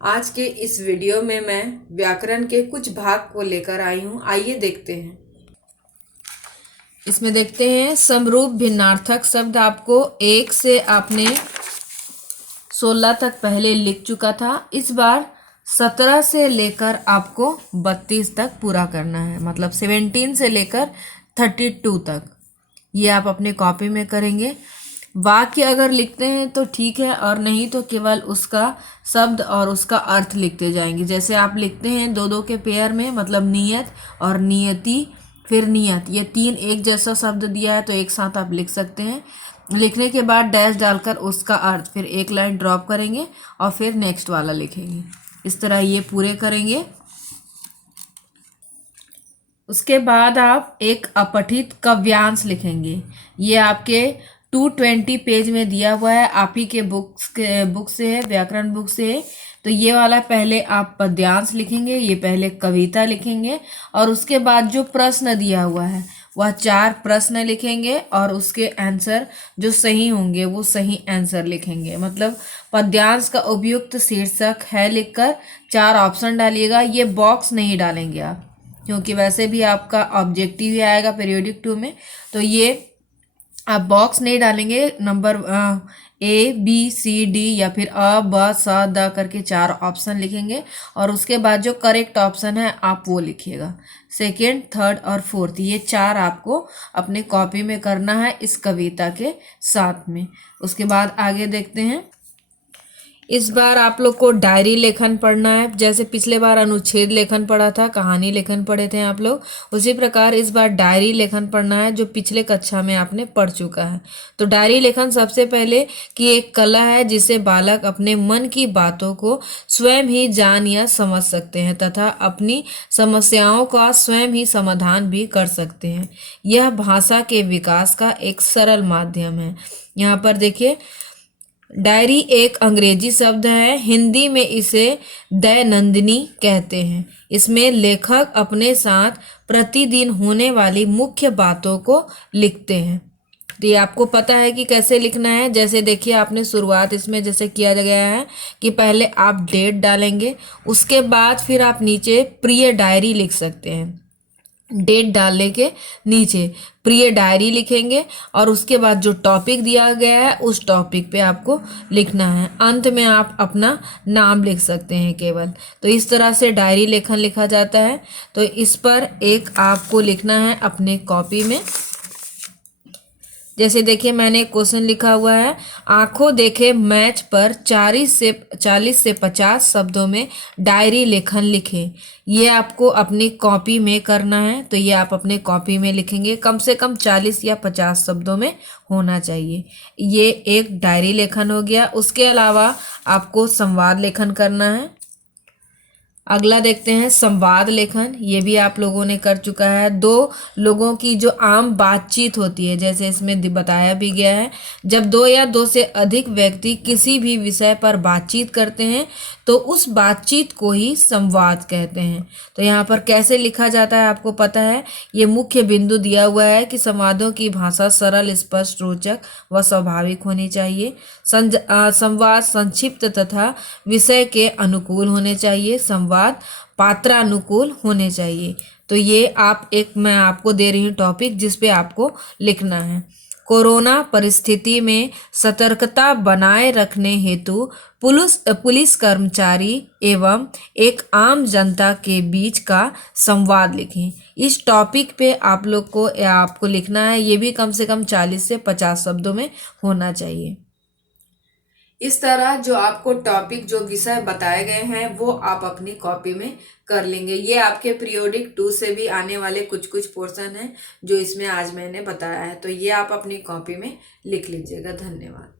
आज के इस वीडियो में मैं व्याकरण के कुछ भाग को लेकर आई हूँ। आइए देखते हैं। इसमें देखते हैं समरूप भिन्नार्थक शब्द आपको 1 से आपने 16 तक पहले लिख चुका था। इस बार 17 से लेकर आपको 32 तक पूरा करना है, मतलब 17 से लेकर 32 तक। ये आप अपने कॉपी में करेंगे। वाक्य अगर लिखते हैं तो ठीक है, और नहीं तो केवल उसका शब्द और उसका अर्थ लिखते जाएंगे। जैसे आप लिखते हैं दो दो के पेयर में, मतलब नियत और नियति, फिर नियत, ये 3 एक जैसा शब्द दिया है तो एक साथ आप लिख सकते हैं। लिखने के बाद डैश डालकर उसका अर्थ, फिर एक लाइन ड्रॉप करेंगे और फिर नेक्स्ट वाला लिखेंगे। इस तरह ये पूरे करेंगे। उसके बाद आप एक अपठित काव्यांश लिखेंगे। ये आपके 220 पेज में दिया हुआ है, आप ही के बुक से है, व्याकरण बुक से है। तो ये वाला पहले आप पद्यांश लिखेंगे, ये पहले कविता लिखेंगे, और उसके बाद जो प्रश्न दिया हुआ है वह 4 प्रश्न लिखेंगे, और उसके आंसर जो सही होंगे वो सही आंसर लिखेंगे। मतलब पद्यांश का उपयुक्त शीर्षक है लिखकर 4 ऑप्शन डालिएगा। ये बॉक्स नहीं डालेंगे आप, क्योंकि वैसे भी आपका ऑब्जेक्टिव ही आएगा पीरियोडिक 2 में। तो ये आप बॉक्स नहीं डालेंगे। Number A B C D या फिर अ ब स द करके 4 ऑप्शन लिखेंगे, और उसके बाद जो करेक्ट ऑप्शन है आप वो लिखिएगा। सेकेंड, थर्ड और फोर्थ, ये 4 आपको अपने कॉपी में करना है इस कविता के साथ में। उसके बाद आगे देखते हैं। इस बार आप लोग को डायरी लेखन पढ़ना है। जैसे पिछले बार अनुच्छेद लेखन पढ़ा था, कहानी लेखन पढ़े थे आप लोग, उसी प्रकार इस बार डायरी लेखन पढ़ना है, जो पिछले कक्षा में आपने पढ़ चुका है। तो डायरी लेखन सबसे पहले की एक कला है जिसे बालक अपने मन की बातों को स्वयं ही जान या समझ सकते हैं तथा अपनी समस्याओं का स्वयं ही समाधान भी कर सकते हैं। यह भाषा के विकास का एक सरल माध्यम है। यहाँ पर देखिए, डायरी एक अंग्रेजी शब्द है, हिंदी में इसे दैनंदिनी कहते हैं। इसमें लेखक अपने साथ प्रतिदिन होने वाली मुख्य बातों को लिखते हैं। तो ये आपको पता है कि कैसे लिखना है। जैसे देखिए, आपने शुरुआत इसमें जैसे किया गया है कि पहले आप डेट डालेंगे, उसके बाद फिर आप नीचे प्रिय डायरी लिख सकते हैं। डेट डालने के नीचे प्रिय डायरी लिखेंगे, और उसके बाद जो टॉपिक दिया गया है उस टॉपिक पे आपको लिखना है। अंत में आप अपना नाम लिख सकते हैं केवल। तो इस तरह से डायरी लेखन लिखा जाता है। तो इस पर एक आपको लिखना है अपने कॉपी में। जैसे देखिए, मैंने क्वेश्चन लिखा हुआ है, आंखों देखे मैच पर 40 से 50 शब्दों में डायरी लेखन लिखें। ये आपको अपनी कॉपी में करना है। तो ये आप अपने कॉपी में लिखेंगे, कम से कम 40 या 50 शब्दों में होना चाहिए। ये एक डायरी लेखन हो गया। उसके अलावा आपको संवाद लेखन करना है। अगला देखते हैं संवाद लेखन। ये भी आप लोगों ने कर चुका है। 2 लोगों की जो आम बातचीत होती है, जैसे इसमें बताया भी गया है, जब 2 या 2 से अधिक व्यक्ति किसी भी विषय पर बातचीत करते हैं तो उस बातचीत को ही संवाद कहते हैं। तो यहाँ पर कैसे लिखा जाता है आपको पता है। ये मुख्य बिंदु दिया हुआ है कि संवादों की भाषा सरल, स्पष्ट, रोचक व स्वाभाविक होनी चाहिए। संवाद संक्षिप्त तथा विषय के अनुकूल होने चाहिए। संवाद पात्रानुकूल होने चाहिए। तो ये मैं आपको दे रही हूँ टॉपिक जिस पे आपको लिखना है। कोरोना परिस्थिति में सतर्कता बनाए रखने हेतु पुलिस कर्मचारी एवं एक आम जनता के बीच का संवाद लिखें। इस टॉपिक पे आप लोग को आपको लिखना है। ये भी कम से कम 40 से 50 शब्दों में होना चाहिए। इस तरह जो आपको टॉपिक, जो विषय बताए गए हैं वो आप अपनी कॉपी में कर लेंगे। ये आपके पीरियोडिक 2 से भी आने वाले कुछ कुछ पोर्शन हैं जो इसमें आज मैंने बताया है। तो ये आप अपनी कॉपी में लिख लीजिएगा। धन्यवाद।